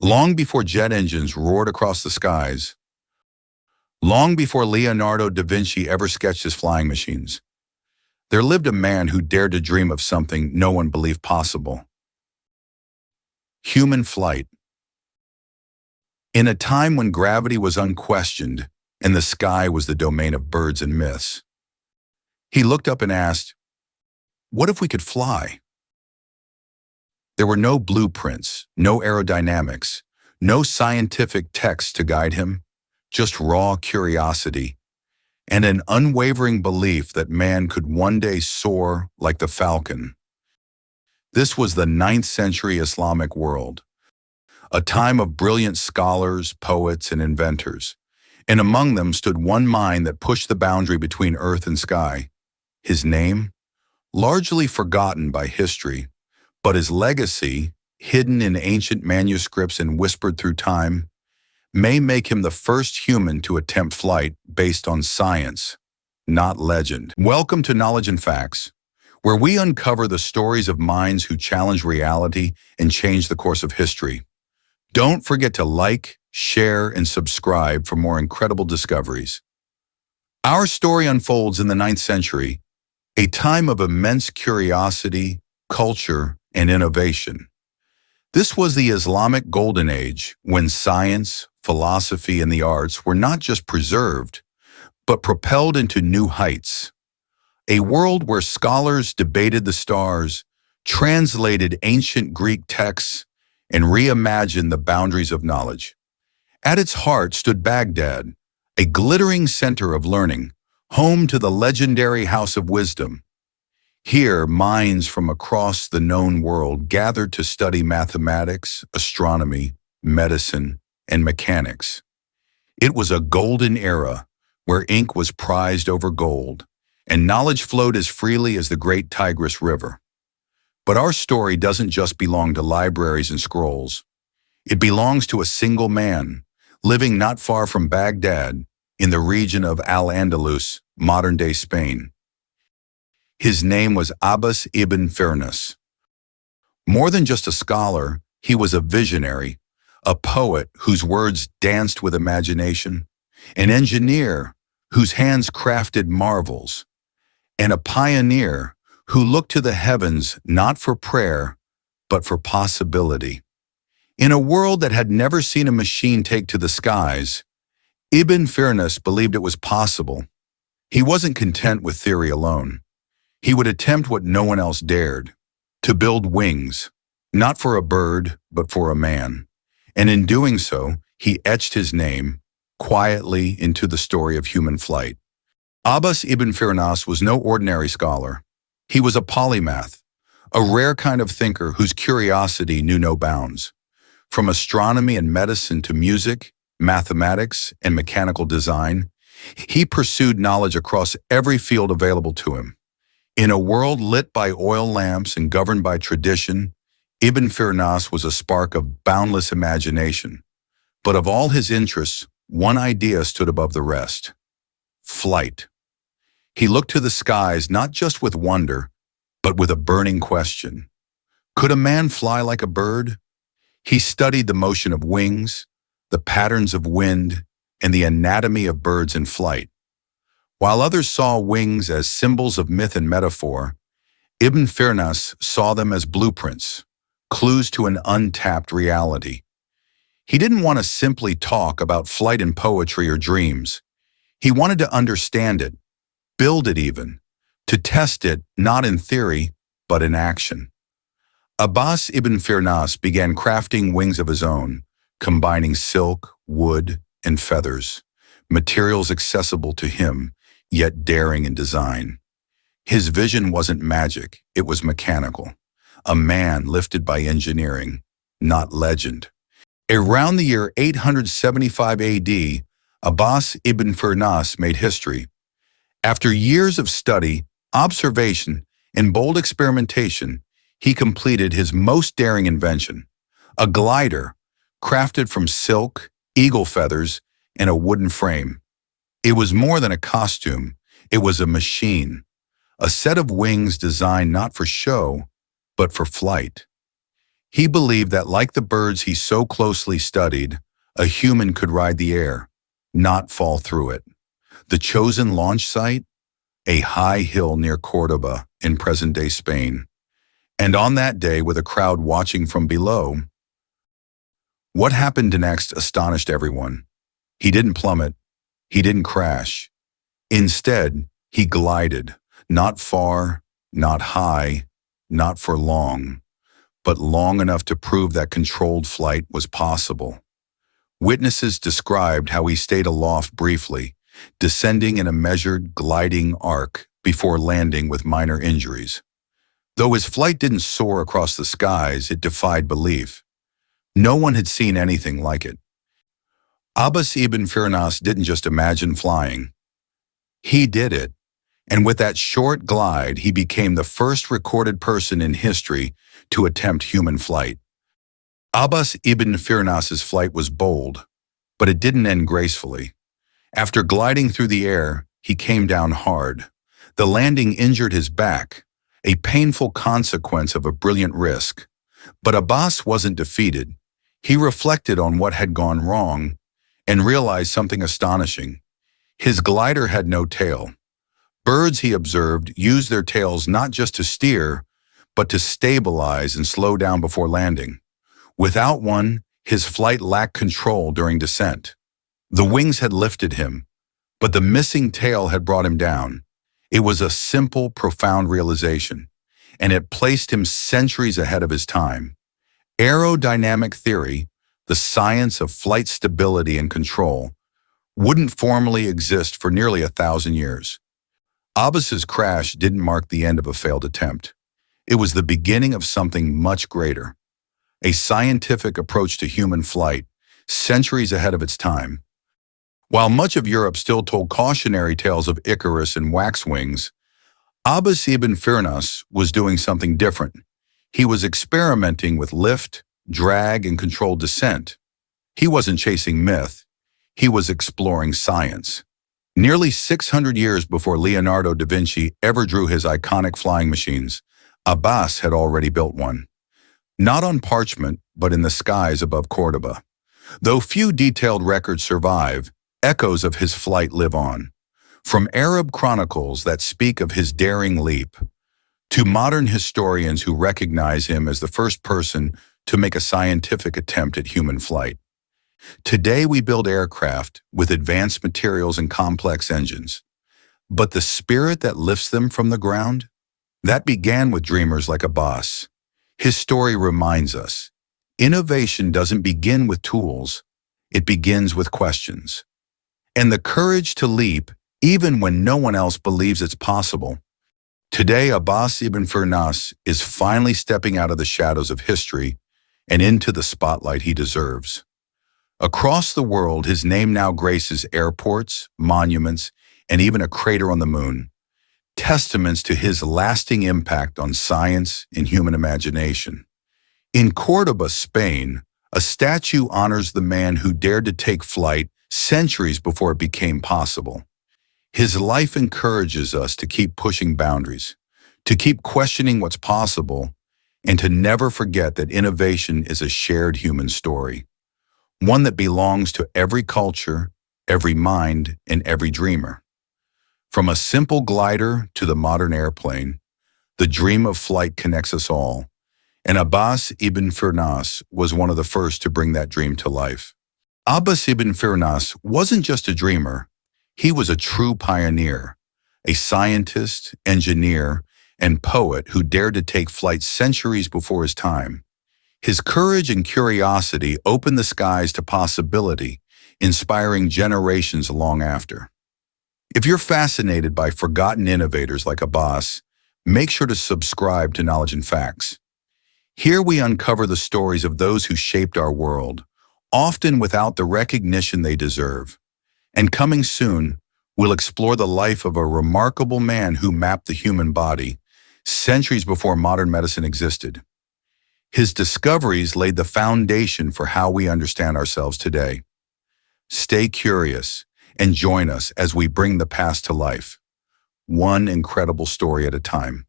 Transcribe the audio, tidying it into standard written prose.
Long before jet engines roared across the skies, long before Leonardo da Vinci ever sketched his flying machines, there lived a man who dared to dream of something no one believed possible: human flight. In a time when gravity was unquestioned and the sky was the domain of birds and myths, he looked up and asked, "What if we could fly?" There were no blueprints, no aerodynamics, no scientific text to guide him, just raw curiosity and an unwavering belief that man could one day soar like the falcon. This was the 9th-century Islamic world, a time of brilliant scholars, poets, and inventors, and among them stood one mind that pushed the boundary between earth and sky. His name? Largely forgotten by history, but his legacy, hidden in ancient manuscripts and whispered through time, may make him the first human to attempt flight based on science, not legend. Welcome to Knowledge and Facts, where we uncover the stories of minds who challenge reality and change the course of history. Don't forget to like, share, and subscribe for more incredible discoveries. Our story unfolds in the 9th century, a time of immense curiosity, culture, and innovation. This was the Islamic Golden Age, when science, philosophy, and the arts were not just preserved, but propelled into new heights. A world where scholars debated the stars, translated ancient Greek texts, and reimagined the boundaries of knowledge. At its heart stood Baghdad, a glittering center of learning, home to the legendary House of Wisdom. Here, minds from across the known world gathered to study mathematics, astronomy, medicine, and mechanics. It was a golden era where ink was prized over gold, and knowledge flowed as freely as the great Tigris River. But our story doesn't just belong to libraries and scrolls. It belongs to a single man, living not far from Baghdad, in the region of Al-Andalus, modern-day Spain. His name was Abbas Ibn Firnas. More than just a scholar, he was a visionary, a poet whose words danced with imagination, an engineer whose hands crafted marvels, and a pioneer who looked to the heavens not for prayer, but for possibility. In a world that had never seen a machine take to the skies, Ibn Firnas believed it was possible. He wasn't content with theory alone. He would attempt what no one else dared: to build wings, not for a bird, but for a man. And in doing so, he etched his name quietly into the story of human flight. Abbas Ibn Firnas was no ordinary scholar. He was a polymath, a rare kind of thinker whose curiosity knew no bounds. From astronomy and medicine to music, mathematics, and mechanical design, he pursued knowledge across every field available to him. In a world lit by oil lamps and governed by tradition, Ibn Firnas was a spark of boundless imagination. But of all his interests, one idea stood above the rest: flight. He looked to the skies not just with wonder, but with a burning question. Could a man fly like a bird? He studied the motion of wings, the patterns of wind, and the anatomy of birds in flight. While others saw wings as symbols of myth and metaphor, Ibn Firnas saw them as blueprints, clues to an untapped reality. He didn't want to simply talk about flight in poetry or dreams. He wanted to understand it, build it even, to test it not in theory, but in action. Abbas Ibn Firnas began crafting wings of his own, combining silk, wood, and feathers, materials accessible to him, yet daring in design. His vision wasn't magic, it was mechanical. A man lifted by engineering, not legend. Around the year 875 AD, Abbas Ibn Firnas made history. After years of study, observation, and bold experimentation, he completed his most daring invention: a glider crafted from silk, eagle feathers, and a wooden frame. It was more than a costume, it was a machine, a set of wings designed not for show, but for flight. He believed that like the birds he so closely studied, a human could ride the air, not fall through it. The chosen launch site? A high hill near Cordoba in present-day Spain. And on that day, with a crowd watching from below, what happened next astonished everyone. He didn't plummet. He didn't crash. Instead, he glided, not far, not high, not for long, but long enough to prove that controlled flight was possible. Witnesses described how he stayed aloft briefly, descending in a measured, gliding arc before landing with minor injuries. Though his flight didn't soar across the skies, it defied belief. No one had seen anything like it. Abbas Ibn Firnas didn't just imagine flying. He did it, and with that short glide, he became the first recorded person in history to attempt human flight. Abbas Ibn Firnas's flight was bold, but it didn't end gracefully. After gliding through the air, he came down hard. The landing injured his back, a painful consequence of a brilliant risk. But Abbas wasn't defeated. He reflected on what had gone wrong and realized something astonishing. His glider had no tail. Birds, he observed, use their tails not just to steer, but to stabilize and slow down before landing. Without one, his flight lacked control during descent. The wings had lifted him, but the missing tail had brought him down. It was a simple, profound realization, and it placed him centuries ahead of his time. Aerodynamic theory, the science of flight stability and control, wouldn't formally exist for nearly 1,000 years. Abbas's crash didn't mark the end of a failed attempt. It was the beginning of something much greater, a scientific approach to human flight, centuries ahead of its time. While much of Europe still told cautionary tales of Icarus and waxwings, Abbas Ibn Firnas was doing something different. He was experimenting with lift, drag, and controlled descent. He wasn't chasing myth. He was exploring science. Nearly 600 years before Leonardo da Vinci ever drew his iconic flying machines, Abbas had already built one. Not on parchment, but in the skies above Cordoba. Though few detailed records survive, echoes of his flight live on. From Arab chronicles that speak of his daring leap, to modern historians who recognize him as the first person to make a scientific attempt at human flight. Today we build aircraft with advanced materials and complex engines. But the spirit that lifts them from the ground? That began with dreamers like Abbas. His story reminds us, innovation doesn't begin with tools, it begins with questions. And the courage to leap, even when no one else believes it's possible. Today, Abbas Ibn Firnas is finally stepping out of the shadows of history and into the spotlight he deserves. Across the world, his name now graces airports, monuments, and even a crater on the moon, testaments to his lasting impact on science and human imagination. In Cordoba, Spain, a statue honors the man who dared to take flight centuries before it became possible. His life encourages us to keep pushing boundaries, to keep questioning what's possible, and to never forget that innovation is a shared human story, one that belongs to every culture, every mind, and every dreamer. From a simple glider to the modern airplane, the dream of flight connects us all, and Abbas Ibn Firnas was one of the first to bring that dream to life. Abbas Ibn Firnas wasn't just a dreamer, he was a true pioneer, a scientist, engineer, and poet who dared to take flight centuries before his time. His courage and curiosity opened the skies to possibility, inspiring generations long after. If you're fascinated by forgotten innovators like Abbas, make sure to subscribe to Knowledge and Facts. Here we uncover the stories of those who shaped our world, often without the recognition they deserve. And coming soon, we'll explore the life of a remarkable man who mapped the human body centuries before modern medicine existed. His discoveries laid the foundation for how we understand ourselves today. Stay curious and join us as we bring the past to life, one incredible story at a time.